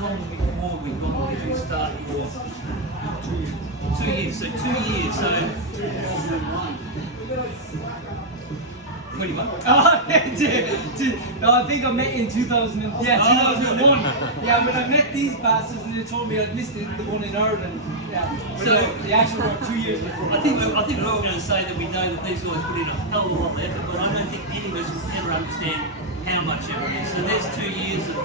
long before we got to start your 2 years? So 2 years. So 21. No, I think I met in 2000. Yeah, 2001. Yeah, but I met these bastards and they told me I'd missed the one in Ireland. Yeah. So the actual one 2 years before. I think we're all going to say that we know that these guys put in a hell of a lot of effort, but I don't think any of us will ever understand how much effort it is. So there's 2 years of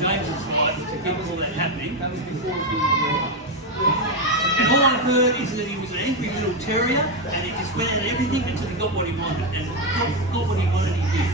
James's life to keep all that happening. That was before we. And all I've heard is that he was an angry little terrier and he just went at everything until he got what he wanted. And got what he wanted, he did.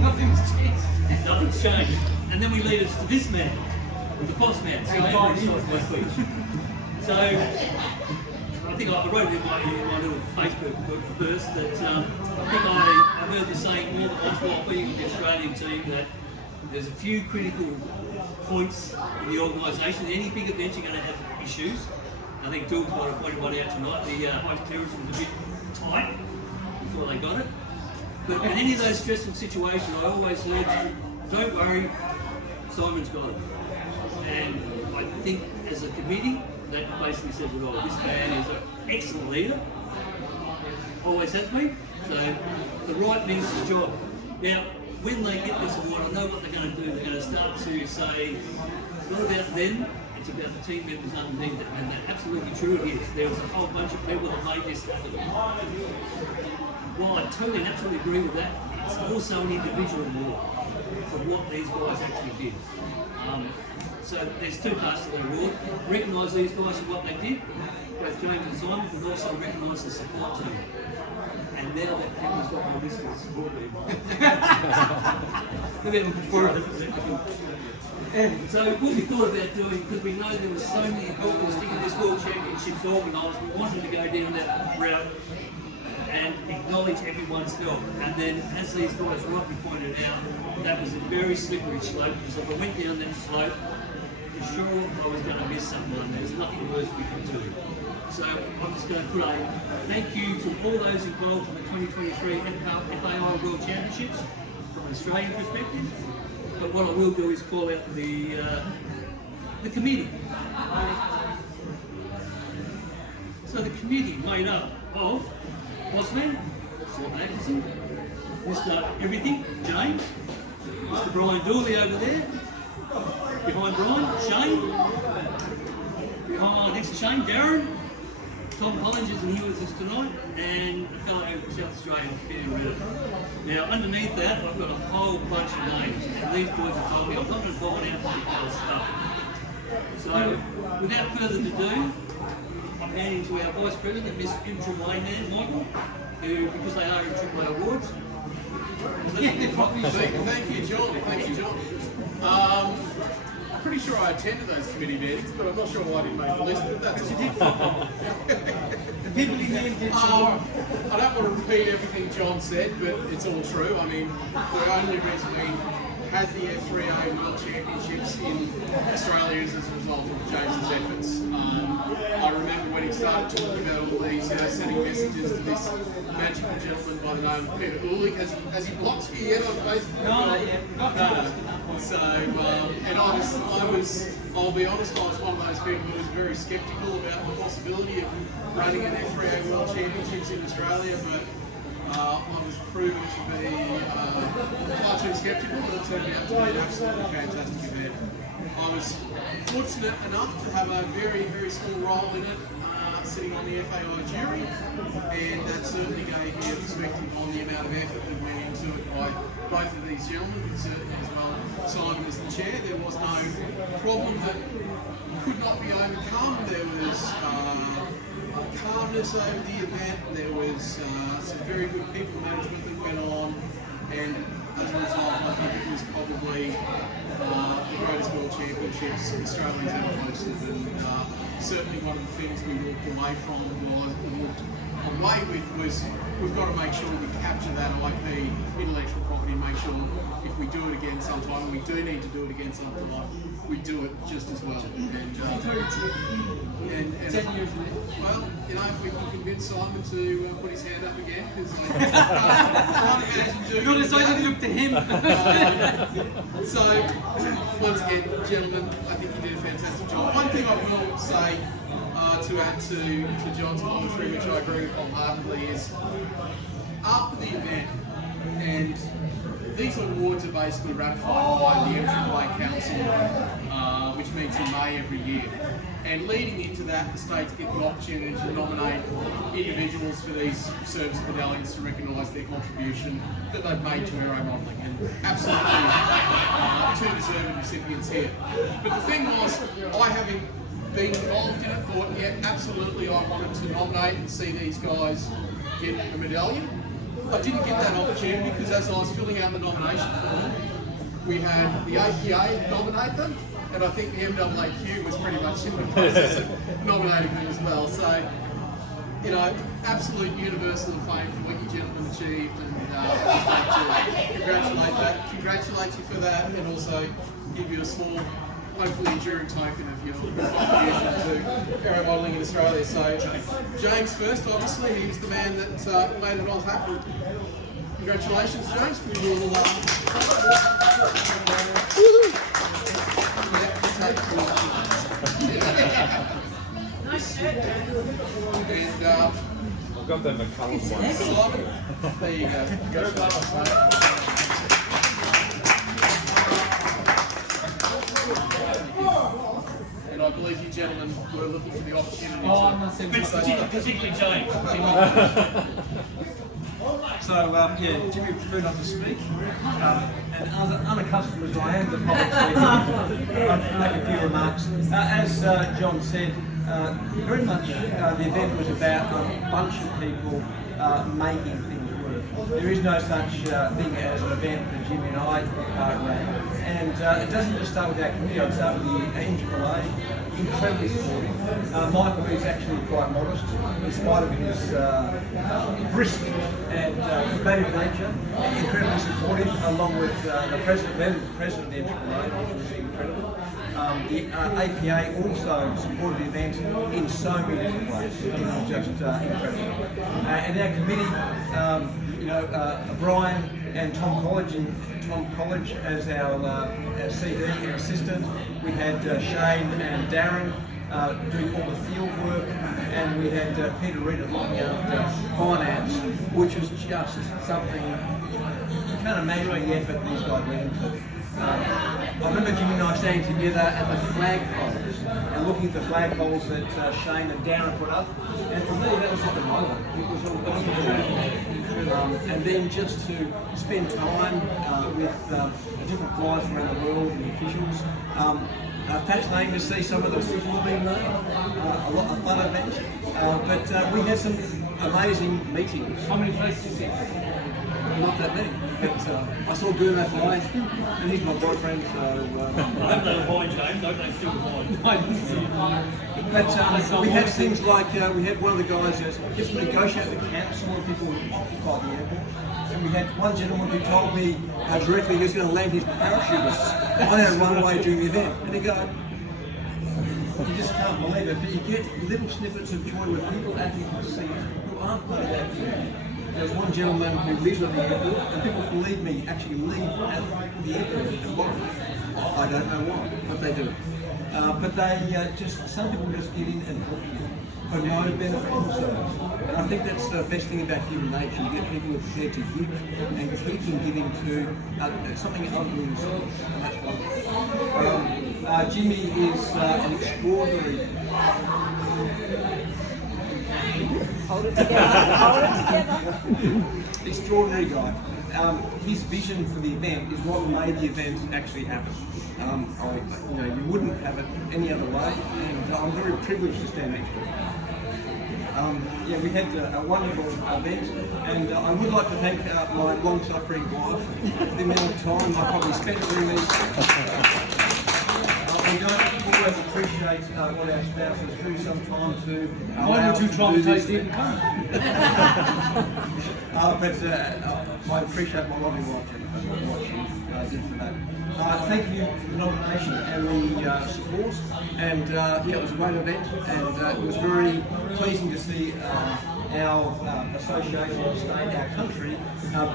Nothing's changed. Nothing's changed. And then we lead us to this man, the boss man. So, so I think I wrote it in my little Facebook verse that I think I heard the saying more than once while being with the Australian team that there's a few critical points in the organisation. Any big event you're going to have issues. I think Doug's might have pointed one out tonight. The high clearance was a bit tight before they got it. But in any of those stressful situations, I always learned, don't worry, Simon's got it. And I think as a committee, that basically says it all. This man is an excellent leader, always has been. So the right minister's job. Now, when they get this award, I know what they're going to do. They're going to start to say, it's not about them, it's about the team members underneath it. And that's absolutely true it is. There was a whole bunch of people that made this happen. While I totally and absolutely agree with that, it's also an individual award for what these guys actually did. So there's two parts to the award. Recognise these guys for what they did, both James and Simon, but also recognise the support team. And now that Kevin's got my list of support people. So what we thought about doing, because we know there were so many particularly this World Championships organised, we wanted to go down that route and acknowledge everyone's help. And then, as these guys rightly pointed out, that was a very slippery slope, because if I went down that slope, for sure I was going to miss someone. There's nothing worse we could do. So I'm just going to put a thank you to all those involved in the 2023 FAI World Championships from an Australian perspective. But what I will do is call out the committee. So the committee made up of Bossman, Atkinson, Mr. Everything, James, Mr. Brian Dooley over there, behind Brian, Shane, behind next to Shane, Darren, Tom Collins isn't here with us tonight, and a fellow from South Australia, Peter Ritter. Now, underneath that, I've got a whole bunch of names, and these boys have told me I'm not going to find out detailed stuff. So, without further ado, I'm handing to our Vice President, Miss Interim Layman, Michael, who, because they are Interim Awards. Thank you, John. Thank you, John. Pretty sure I attended those committee meetings, but I'm not sure why I didn't make the list, but that's all. The people he named did so. I don't want to repeat everything John said, but it's all true. I mean, we only recently had the F3A World Championships in Australia as a result of James's efforts. I remember when he started talking about all these, sending messages to this magical gentleman by the name of Peter Dooley. Has he blocked me yet on Facebook? No, not yet. No. So, and I'll be honest, I was one of those people who was very sceptical about the possibility of running an F3A World Championships in Australia, but I was proven to be far too sceptical, but it turned out to be an absolutely fantastic event. I was fortunate enough to have a very, very small role in it, sitting on the FAI jury, and that certainly gave me a perspective on the amount of effort that went into it by both of these gentlemen, and certainly as well Simon as the chair. There was no problem that could not be overcome. There was calmness over the event, there was some very good people management that went on, and as a result I think it was probably the greatest World Championships Australians ever hosted, and certainly one of the things we walked away from was we've got to make sure we capture that IP, intellectual property, and make sure if we do it again sometime, and we do need to do it again sometime, we do it just as well. And 10 years later. well, you know, if we can convince Simon to put his hand up again, because Notice I didn't look to him. so, once again, gentlemen, I think you did a fantastic job. One thing I will say to add to John's commentary, which I agree with wholeheartedly, is after the event, and these awards are basically ratified by the MAAA Council, which meets in May every year. And leading into that, the states get the opportunity to nominate individuals for these service medallions to recognise their contribution that they've made to aero modelling. And absolutely, two deserving recipients here. But the thing was, I having been involved in it, thought, yeah, absolutely, I wanted to nominate and see these guys get a medallion. I didn't get that opportunity because as I was filling out the nomination form, we had the APA nominate them, and I think the MAAQ was pretty much in the process of nominating them as well. So, you know, absolute universal acclaim for what you gentlemen achieved, and I'd like to congratulate you for that, and also give you a small, hopefully enduring token of your contribution to aero modelling in Australia. So, James first, obviously, he was the man that made it all happen. Congratulations, James. We will Nice shirt, and I've got the McAllen one. Simon, there you go. Congratulations, mate. And I believe you gentlemen were looking for the opportunity Oh, I'm not saying Particularly James. So, yeah, Jimmy preferred not to speak. And unaccustomed as I am to public speaking, I'll make a few remarks. As John said, very much the event was about a bunch of people making things work. There is no such thing as an event that Jimmy and I ran. And it doesn't just start with our committee, I'd start with the MAAA, incredibly supportive. Michael is actually quite modest, in spite of his brisk and combative nature, incredibly supportive, along with the president of the MAAA, which was incredible. The APA also supported the event in so many different ways. It was just incredible. And our committee, Brian and Tom College as our CD and assistant. We had Shane and Darren doing all the field work, and we had Peter Reed looking after finance, which was just something you can't imagine the effort these guys went into. I remember Jimmy and I standing together at the flagpoles and looking at the flagpoles that Shane and Darren put up, and for me that was like a moment. It was all wonderful. And then just to spend time with different flyers around the world and the officials. Fascinating to see some of the decisions being made. A lot of fun events. But we had some amazing meetings. How many places did you see? Not that many, but I saw Bruno fly, and he's my boyfriend, so... I hope they were buying, James. I hope they still buying. But we had things like, we had one of the guys just negotiate the camps, so more people would occupy the airport. And we had one gentleman who told me directly he was going to land his parachutists on our runway during the event. And he go, you just can't believe it, but you get little snippets of joy with people actually can see who aren't part of that community. There's one gentleman who lives at the airport, and people believe me actually leave at the airport and work. I don't know why, but they do. But they some people just get in and help you for no benefit themselves. And I think that's the best thing about human nature. You get people who are prepared to give and keep giving to something other than themselves. And that's wonderful. Jimmy is an extraordinary. Hold it together. Hold it together. Extraordinary guy. His vision for the event is what made the event actually happen. You wouldn't have it any other way, and I'm very privileged to stand next to him. We had a wonderful event, and I would like to thank my long-suffering wife for the amount of time I probably spent doing this. We don't always appreciate what our spouses do sometimes to Why would you traumatise even come? But I appreciate my lovely wife, Jennifer, what she does did for that. Thank you for the nomination and the support, and yeah, it was a great event, and it was very pleasing to see our association, our state, our country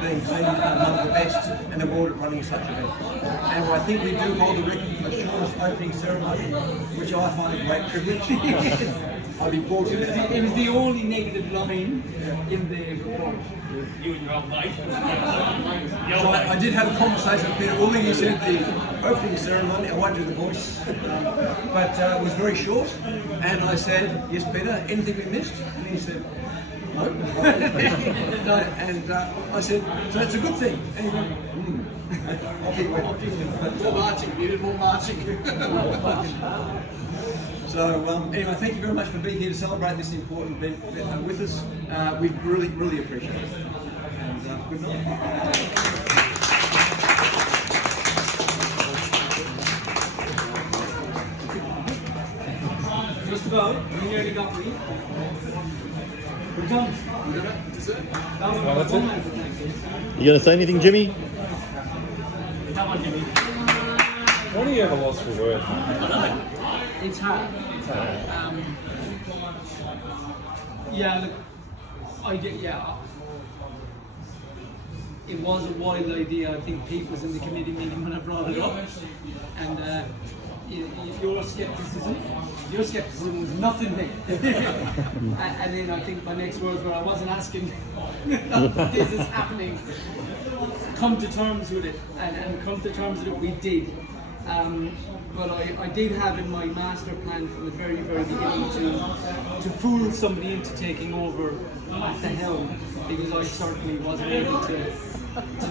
being seen among the best in the world at running such events. And I think we do hold the record for the shortest opening ceremony, which I find a great privilege. I'll be bored to death. It was the only negative line in the report. You and your old mate. So I did have a conversation with Peter Woolley. He said the opening ceremony, I won't do the voice, but it was very short. And I said, yes, Peter, anything we missed? And he said, no. No. And I said, so that's a good thing. And he went, More marching, needed more marching. So anyway, thank you very much for being here to celebrate this important event with us. We really, really appreciate it. And good night. Just about. We nearly got free. We're done. That was Well, that's it. it. You gonna say anything, Jimmy? Come on, Jimmy. What do you have a loss for work? It's hard. Yeah, look, it was a wild idea. I think Pete was in the committee meeting when I brought it up, and your skepticism was nothing there. and then I think my next words were, I wasn't asking this is happening. Come to terms with it, and come to terms with it we did. But I did have in my master plan from the very, very beginning to fool somebody into taking over at the helm, because I certainly wasn't able to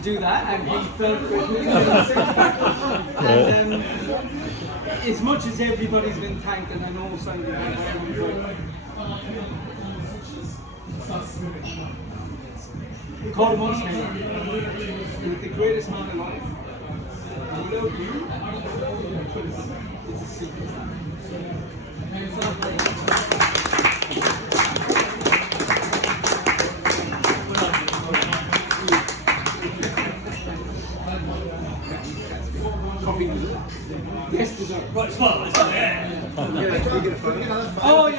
do that, and he felt for it. And as much as everybody's been thanked, and I know Sunday call him on He's the greatest man alive. I love you. It's a secret. Coffee. Yes, dessert. Right, it's fine. It's fine. Yeah. You get a photo? Oh, yeah.